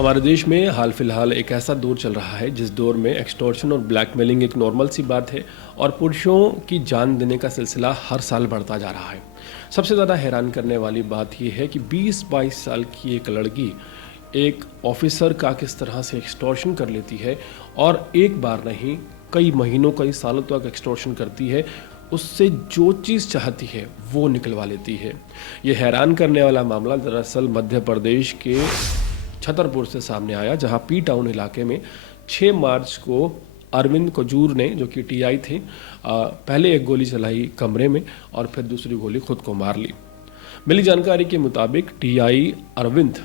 हमारे देश में हाल फिलहाल एक ऐसा दौर चल रहा है जिस दौर में एक्सटॉर्शन और ब्लैकमेलिंग एक नॉर्मल सी बात है और पुरुषों की जान देने का सिलसिला हर साल बढ़ता जा रहा है। सबसे ज़्यादा हैरान करने वाली बात यह है कि 20-22 साल की एक लड़की एक ऑफिसर का किस तरह से एक्सटॉर्शन कर लेती है और एक बार नहीं कई महीनों कई सालों तक एक्सटॉर्शन करती है। उससे जो चीज़ चाहती है वो निकलवा लेती है। ये हैरान करने वाला मामला दरअसल मध्य प्रदेश के छतरपुर से सामने आया, जहां पी टाउन इलाके में 6 मार्च को अरविंद कजूर ने, जो कि टीआई थे, पहले एक गोली चलाई कमरे में और फिर दूसरी गोली खुद को मार ली। मिली जानकारी के मुताबिक टीआई अरविंद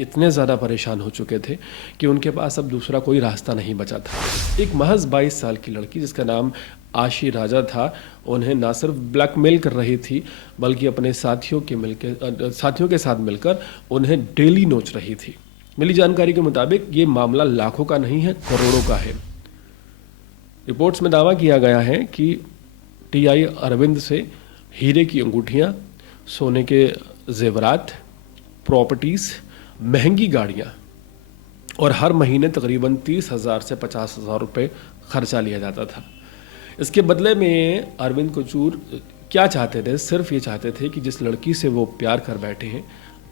इतने ज़्यादा परेशान हो चुके थे कि उनके पास अब दूसरा कोई रास्ता नहीं बचा था। एक महज 22 साल की लड़की जिसका नाम आशी राजा था, उन्हें ना सिर्फ ब्लैकमेल कर रही थी बल्कि अपने साथियों के साथ मिलकर उन्हें डेली नोच रही थी। मिली जानकारी के मुताबिक ये मामला लाखों का नहीं है, करोड़ों का है। रिपोर्ट्स में दावा किया गया है कि टीआई अरविंद से हीरे की अंगूठियां, सोने के जेवरात, प्रॉपर्टीज, महंगी गाड़ियां और हर महीने तकरीबन 30,000 से 50,000 रुपये खर्चा लिया जाता था। इसके बदले में अरविंद कजूर क्या चाहते थे? सिर्फ ये चाहते थे कि जिस लड़की से वो प्यार कर बैठे हैं,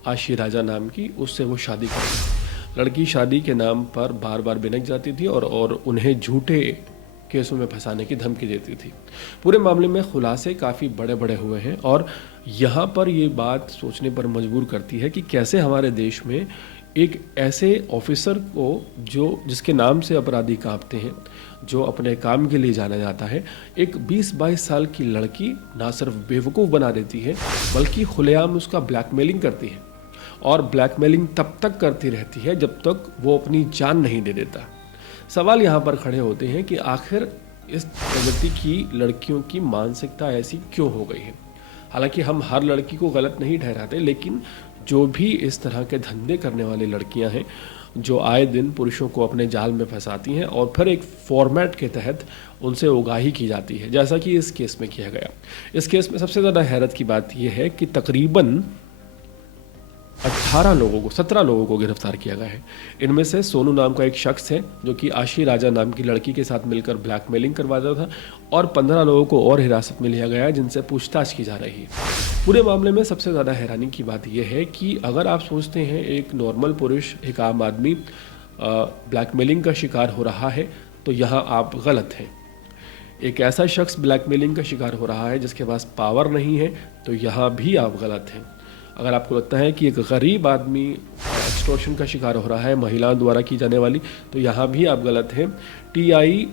आशी राजा नाम की, उससे वो शादी करें। लड़की शादी के नाम पर बार बार बिनक जाती थी और उन्हें झूठे केसों में फंसाने की धमकी देती थी। पूरे मामले में खुलासे काफ़ी बड़े बड़े हुए हैं और यहाँ पर ये बात सोचने पर मजबूर करती है कि कैसे हमारे देश में एक ऐसे ऑफिसर को जिसके नाम से अपराधी कांपते हैं, जो अपने काम के लिए जाना जाता है, एक 20-22 साल की लड़की ना सिर्फ बेवकूफ़ बना देती है बल्कि खुलेआम उसका ब्लैकमेलिंग करती है। और ब्लैकमेलिंग तब तक करती रहती है जब तक वो अपनी जान नहीं दे देता। सवाल यहाँ पर खड़े होते हैं कि आखिर इस प्रगति की लड़कियों की मानसिकता ऐसी क्यों हो गई है। हालांकि हम हर लड़की को गलत नहीं ठहराते, लेकिन जो भी इस तरह के धंधे करने वाली लड़कियां हैं, जो आए दिन पुरुषों को अपने जाल में फंसाती हैं और फिर एक फॉर्मेट के तहत उनसे उगाही की जाती है, जैसा कि इस केस में किया गया। इस केस में सबसे ज़्यादा हैरत की बात यह है कि तकरीबन 17 लोगों को गिरफ्तार किया गया है। इनमें से सोनू नाम का एक शख्स है जो कि आशी राजा नाम की लड़की के साथ मिलकर ब्लैकमेलिंग करवाता था और 15 लोगों को और हिरासत में लिया गया है जिनसे पूछताछ की जा रही है। पूरे मामले में सबसे ज़्यादा हैरानी की बात यह है कि अगर आप सोचते हैं एक नॉर्मल पुरुष, एक आम आदमी ब्लैकमेलिंग का शिकार हो रहा है, तो यहाँ आप गलत हैं। एक ऐसा शख्स ब्लैकमेलिंग का शिकार हो रहा है जिसके पास पावर नहीं है, तो यहाँ भी आप गलत हैं। अगर आपको लगता है कि एक गरीब आदमी एक्सटॉर्शन का शिकार हो रहा है महिलाओं द्वारा की जाने वाली, तो यहाँ भी आप गलत हैं। टीआई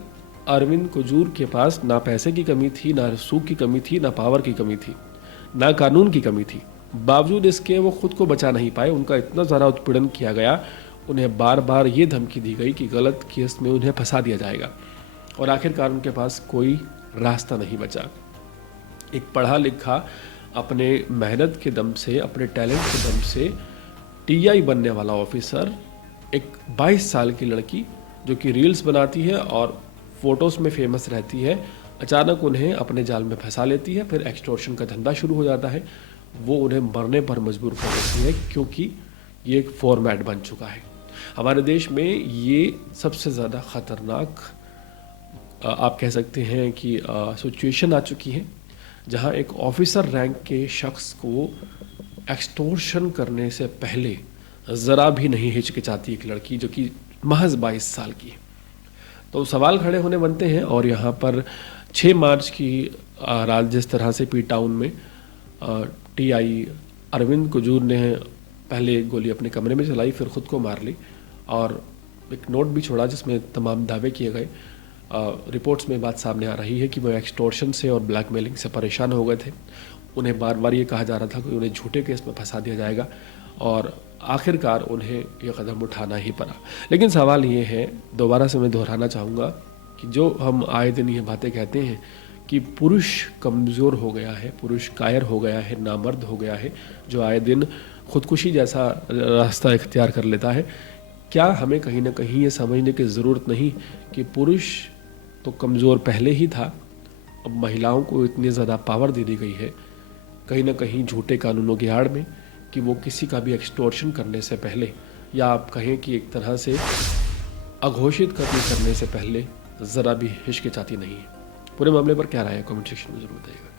अरविंद कजूर के पास ना पैसे की कमी थी, ना रसूख की कमी थी, ना पावर की कमी थी, ना कानून की कमी थी। बावजूद इसके वो खुद को बचा नहीं पाए। उनका इतना ज़्यादा उत्पीड़न किया गया, उन्हें बार बार ये धमकी दी गई कि गलत केस में उन्हें फंसा दिया जाएगा और आखिरकार उनके पास कोई रास्ता नहीं बचा। एक पढ़ा लिखा, अपने मेहनत के दम से, अपने टैलेंट के दम से टीआई बनने वाला ऑफिसर, एक 22 साल की लड़की जो कि रील्स बनाती है और फोटोज़ में फेमस रहती है, अचानक उन्हें अपने जाल में फंसा लेती है। फिर एक्सटॉर्शन का धंधा शुरू हो जाता है। वो उन्हें मरने पर मजबूर कर देती है क्योंकि ये एक फॉर्मेट बन चुका है। हमारे देश में ये सबसे ज़्यादा ख़तरनाक आप कह सकते हैं कि सिचुएशन आ चुकी है, जहां एक ऑफिसर रैंक के शख्स को एक्सटॉर्शन करने से पहले ज़रा भी नहीं हिचकिचाती एक लड़की जो कि महज 22 साल की है। तो सवाल खड़े होने बनते हैं। और यहाँ पर 6 मार्च की रात जिस तरह से पी टाउन में टीआई अरविंद कजूर ने पहले एक गोली अपने कमरे में चलाई, फिर ख़ुद को मार ली और एक नोट भी छोड़ा जिसमें तमाम दावे किए गए। रिपोर्ट्स में बात सामने आ रही है कि वो एक्सटॉर्शन से और ब्लैकमेलिंग से परेशान हो गए थे। उन्हें बार बार ये कहा जा रहा था कि उन्हें झूठे केस में फंसा दिया जाएगा और आखिरकार उन्हें ये कदम उठाना ही पड़ा। लेकिन सवाल ये है, दोबारा से मैं दोहराना चाहूँगा कि जो हम आए दिन ये बातें कहते हैं कि पुरुष कमज़ोर हो गया है, पुरुष कायर हो गया है, नामर्द हो गया है, जो आए दिन खुदकुशी जैसा रास्ता इख्तियार कर लेता है, क्या हमें कहीं ना कहीं ये समझने की ज़रूरत नहीं कि पुरुष तो कमज़ोर पहले ही था, अब महिलाओं को इतनी ज़्यादा पावर दे दी गई है कहीं ना कहीं झूठे कानूनों की आड़ में कि वो किसी का भी एक्सटॉर्शन करने से पहले या आप कहें कि एक तरह से अघोषित कत्ल करने से पहले ज़रा भी हिचकिचाती नहीं है। पूरे मामले पर क्या राय है, कमेंट सेक्शन में ज़रूर बताइएगा।